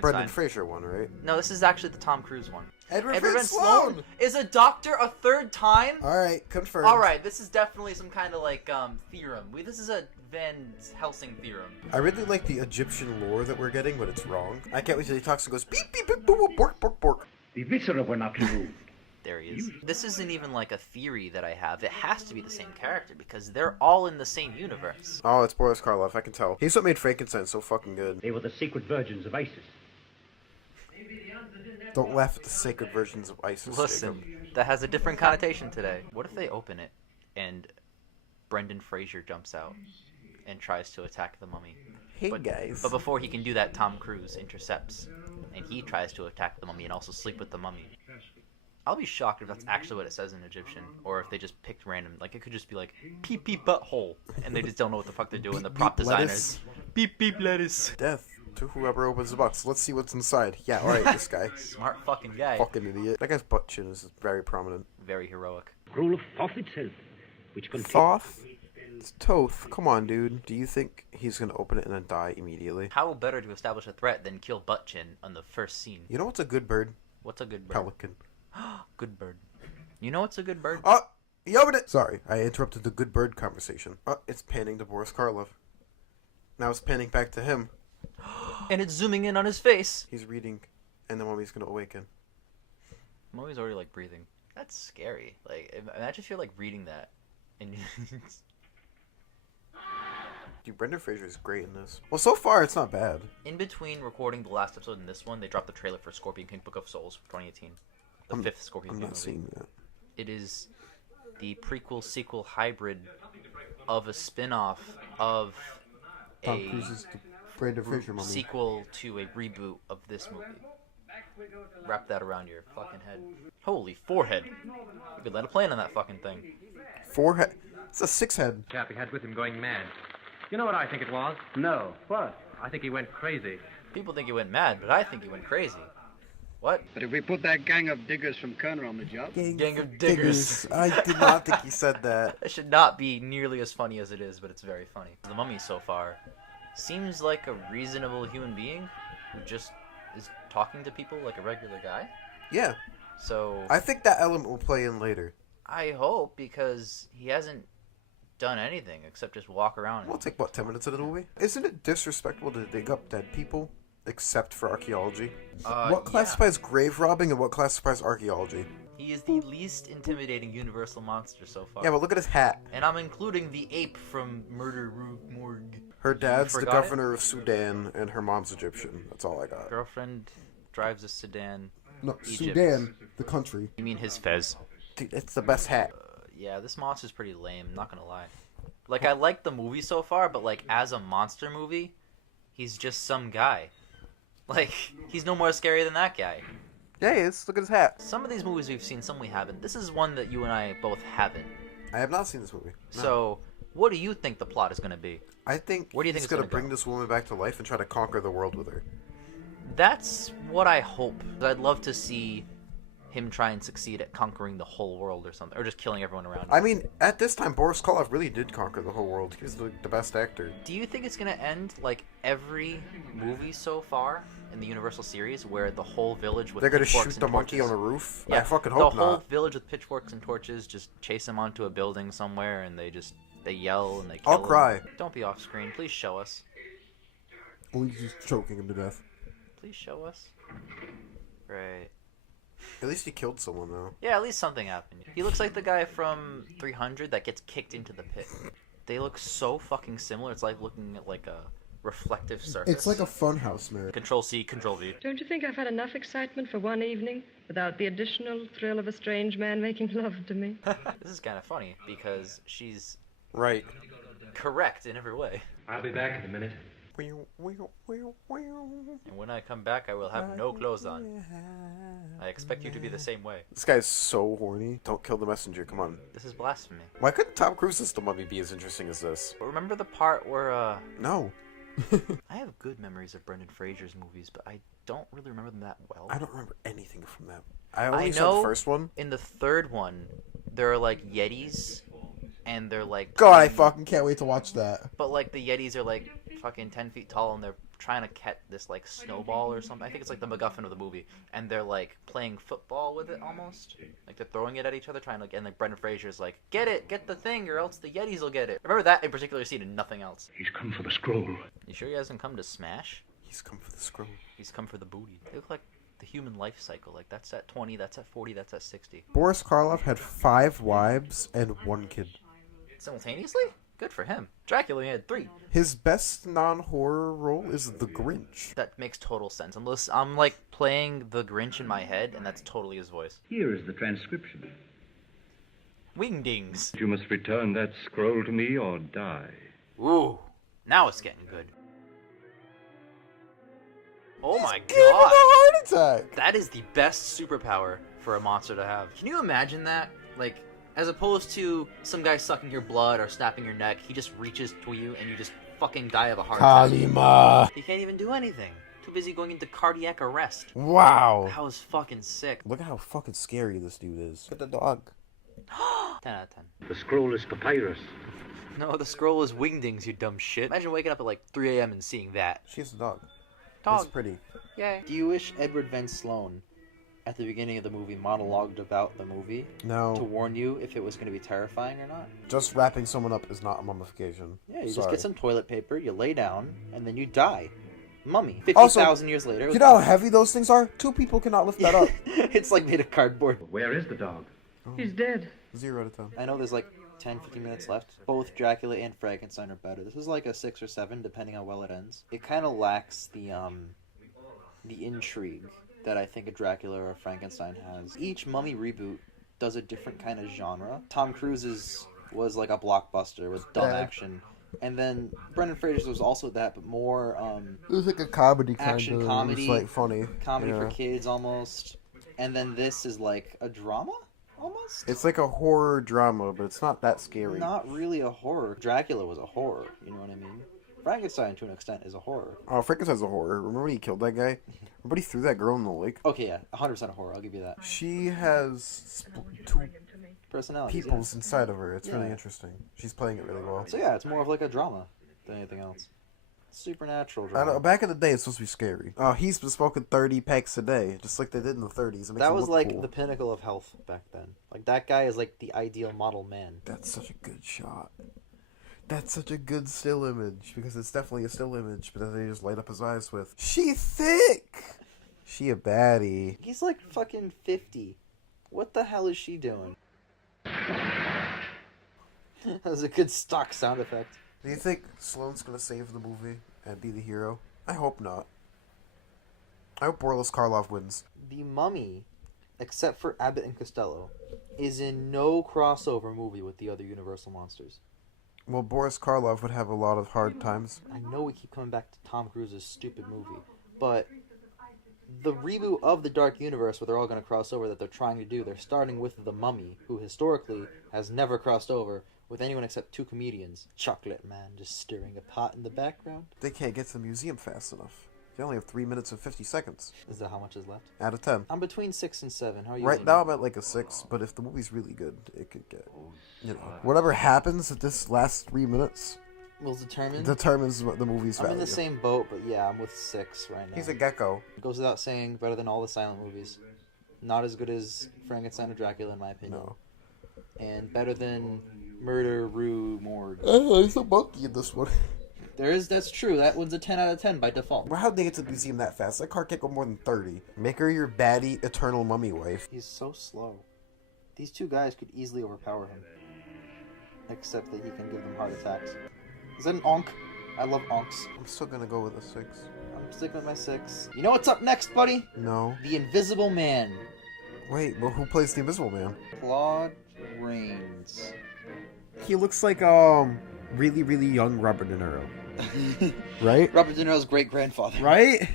Brendan Fraser one, right? No, this is actually the Tom Cruise one. Edward Sloan is a doctor a third time? Alright, confirmed. Alright, this is definitely some kind of like theorem. This is a Van Helsing theorem. I really like the Egyptian lore that we're getting, but it's wrong. I can't wait till he talks and goes beep beep beep boop bork bork bork. The viscera were not removed. There he is. This isn't even like a theory that I have. It has to be the same character because they're all in the same universe. Oh, it's Boris Karloff, I can tell. He's what made Frankenstein so fucking good. They were the secret virgins of Isis. Don't laugh at the sacred versions of Isis. Listen, Jacob. that has a different connotation today. What if they open it and Brendan Fraser jumps out and tries to attack the mummy? Hey guys. But before he can do that, Tom Cruise intercepts and he tries to attack the mummy and also sleep with the mummy. I'll be shocked if that's actually what it says in Egyptian, or if they just picked random. Like, it could just be like, beep beep butthole, and they just don't know what the fuck they're doing, the prop designers. Beep beep lettuce. Death to whoever opens the box. Let's see what's inside. Yeah, alright, this guy. Smart fucking guy. Fucking idiot. That guy's butt chin is very prominent. Very heroic. Rule of Thoth itself, which contains... Thoth? It's Toth. Come on, dude. Do you think he's gonna open it and then die immediately? How better to establish a threat than kill butt chin on the first scene? You know what's a good bird? What's a good bird? Pelican. Good bird. You know what's a good bird? Oh! He opened it! Sorry, I interrupted the good bird conversation. Oh, it's panning to Boris Karloff. Now it's panning back to him. And it's zooming in on his face. He's reading, and the mummy's gonna awaken. Mummy's already like breathing. That's scary. Like, imagine if you're like reading that, and Dude, Brendan Fraser is great in this. Well, so far it's not bad. In between recording the last episode and this one, they dropped the trailer for Scorpion King Book of Souls for 2018. The fifth Scorpion King movie. I'm not seeing that. It is the prequel-sequel hybrid of a spin-off of Tom Cruise's Brendan Fraser mummy. Sequel to a reboot of this movie. Wrap that around your fucking head. Holy forehead. You could let a plane on that fucking thing. Forehead? It's a 6-head. Chap he had with him going mad. You know what I think it was? No. What? I think he went crazy. People think he went mad, but I think he went crazy. What? But if we put that gang of diggers from Kerner on the job... Gang of diggers. I did not think he said that. It should not be nearly as funny as it is, but it's very funny. The mummy so far seems like a reasonable human being who just is talking to people like a regular guy. Yeah. So... I think that element will play in later. I hope, because he hasn't done anything except just walk around. It'll take, what, 10 minutes of the movie? Isn't it disrespectful to dig up dead people? Except for archaeology. What classifies grave robbing and what classifies archaeology? He is the least intimidating universal monster so far. Yeah, but look at his hat. And I'm including the ape from Murder Morgue. Her dad's the governor of Sudan, and her mom's Egyptian. That's all I got. Girlfriend drives a sedan. No, Egypt. Sudan, the country. You mean his fez? Dude, it's the best hat. Yeah, this monster's pretty lame, not gonna lie. Like, I like the movie so far, but like, as a monster movie, he's just some guy. Like, he's no more scary than that guy. Yeah, he is. Look at his hat. Some of these movies we've seen, some we haven't. This is one that you and I both haven't. I have not seen this movie. No. So, what do you think the plot is going to be? I think Where do you think he's it's going gonna to bring go? this woman back to life and try to conquer the world with her. That's what I hope. I'd love to see him try and succeed at conquering the whole world or something. Or just killing everyone around him. I mean, at this time, Boris Karloff really did conquer the whole world. He was the best actor. Do you think it's going to end like every movie so far in the Universal series where the whole village with They're going to pitchforks shoot the and monkey torches? on a roof? Yeah, I fucking hope the whole not. village with pitchforks and torches just chase him onto a building somewhere and they yell and they kill I'll him. cry. Don't be off screen. Please show us. Oh, he's just choking him to death. Please show us. Right. At least he killed someone, though. Yeah, at least something happened. He looks like the guy from 300 that gets kicked into the pit. They look so fucking similar. It's like looking at like a reflective surface. It's like a funhouse mirror. Control C, Control V. Don't you think I've had enough excitement for one evening without the additional thrill of a strange man making love to me? This is kind of funny because she's Right. correct in every way. I'll be back in a minute. And when I come back, I will have no clothes on. I expect you to be the same way. This guy's so horny. Don't kill the messenger. Come on. This is blasphemy. Why couldn't Tom Cruise's The Mummy be as interesting as this? But remember the part where, No. I have good memories of Brendan Fraser's movies, but I don't really remember them that well. I don't remember anything from that. I only I saw know the first one. in the third one, there are like Yetis, and they're like... God, I fucking can't wait to watch that. But like the Yetis are like fucking 10 feet tall and they're trying to catch this like snowball or something. I think it's like the MacGuffin of the movie, and they're like playing football with it almost. Like they're throwing it at each other, trying to. And like Brendan Fraser's like, get the thing, or else the Yetis will get it. I remember that in particular scene and nothing else. He's come for the scroll. You sure he hasn't come to smash? He's come for the scroll. He's come for the booty. They look like the human life cycle. Like that's at 20, that's at 40, that's at 60. Boris Karloff had 5 wives and 1 kid. Simultaneously? Good for him. Dracula only had 3. His best non-horror role is the Grinch. That makes total sense. I'm like playing the Grinch in my head, and that's totally his voice. Here is the transcription. Wingdings. You must return that scroll to me or die. Ooh, now it's getting good. Oh my Give him a god. heart attack. That is the best superpower for a monster to have. Can you imagine that? Like, as opposed to some guy sucking your blood or snapping your neck, he just reaches to you and you just fucking die of a heart attack. Kalima. He can't even do anything. Too busy going into cardiac arrest. Wow. That was fucking sick. Look at how fucking scary this dude is. Look at the dog. 10 out of 10. The scroll is papyrus. No, the scroll is wingdings, you dumb shit. Imagine waking up at like 3 a.m. and seeing that. She's a dog. Dog. It's pretty. Yay. Do you wish Edward Van Sloan at the beginning of the movie monologued about the movie to No. warn you if it was going to be terrifying or not? Just wrapping someone up is not a mummification. Yeah, you just Sorry. get some toilet paper, you lay down, and then you die. Mummy. Also, 50,000 years later. You know how heavy those things are? 2 people cannot lift that up. It's like made of cardboard. Where is the dog? He's dead. 0 out of 10. I know there's like 10, 15 minutes left. Both Dracula and Frankenstein are better. This is like a 6 or 7, depending on how well it ends. It kind of lacks the intrigue that I think a Dracula or a Frankenstein has. Each Mummy reboot does a different kind of genre. Tom Cruise's was like a blockbuster with dumb action. And then Brendan Fraser's was also that, but more It was like a comedy kind action of. comedy. It was like funny. comedy Yeah. for kids almost. And then this is like a drama almost. It's like a horror drama, but it's not that scary. Not really a horror. Dracula was a horror, you know what I mean? Frankenstein, to an extent, is a horror. Oh, Frankenstein's a horror. Remember when he killed that guy? Remember he threw that girl in the lake? Okay, yeah, 100% a horror, I'll give you that. She has 2 Personalities, peoples inside of her. It's really Yeah. interesting. She's playing it really well. So yeah, it's more of like a drama than anything else. Supernatural I drama. know, back in the day, it's supposed to be scary. Oh, he's been smoking 30 packs a day, just like they did in the 30s. It makes That him was look like cool. the pinnacle of health back then. Like, that guy is like the ideal model man. That's such a good shot. That's such a good still image, because it's definitely a still image, but then they just light up his eyes with, she thick! She a baddie. He's like fucking 50. What the hell is she doing? That was a good stock sound effect. Do you think Sloane's gonna save the movie and be the hero? I hope not. I hope Boris Karloff wins. The Mummy, except for Abbott and Costello, is in no crossover movie with the other Universal monsters. Well, Boris Karloff would have a lot of hard times. I know we keep coming back to Tom Cruise's stupid movie, but the reboot of the Dark Universe, where they're all going to cross over, that they're trying to do, they're starting with the Mummy, who historically has never crossed over with anyone except 2 comedians. Chocolate Man just stirring a pot in the background. They can't get to the museum fast enough. They only have 3 minutes and 50 seconds. Is that how much is left? Out of 10. I'm between 6 and 7. How are you? Right leaning? now I'm at like a 6, but if the movie's really good, it could get, you know, whatever happens at this last 3 minutes Will determine. determines what the movie's I'm value. in the same boat, but yeah, I'm with 6 right now. He's a gecko. It goes without saying, better than all the silent movies. Not as good as Frankenstein or Dracula, in my opinion. No. And better than Murder, Rue, Morgue. He's a monkey in this one. That's true. That one's a 10 out of 10 by default. Well, how'd they get to the museum that fast? That car can't go more than 30. Make her your baddie, eternal mummy wife. He's so slow. These 2 guys could easily overpower him. Except that he can give them heart attacks. Is that an onk? I love onks. I'm still gonna go with a 6. I'm sticking with my 6. You know what's up next, buddy? No. The Invisible Man. Wait, but who plays the Invisible Man? Claude Rains. He looks like, really, really young Robert De Niro. Right? Robert De Niro's great-grandfather. Right?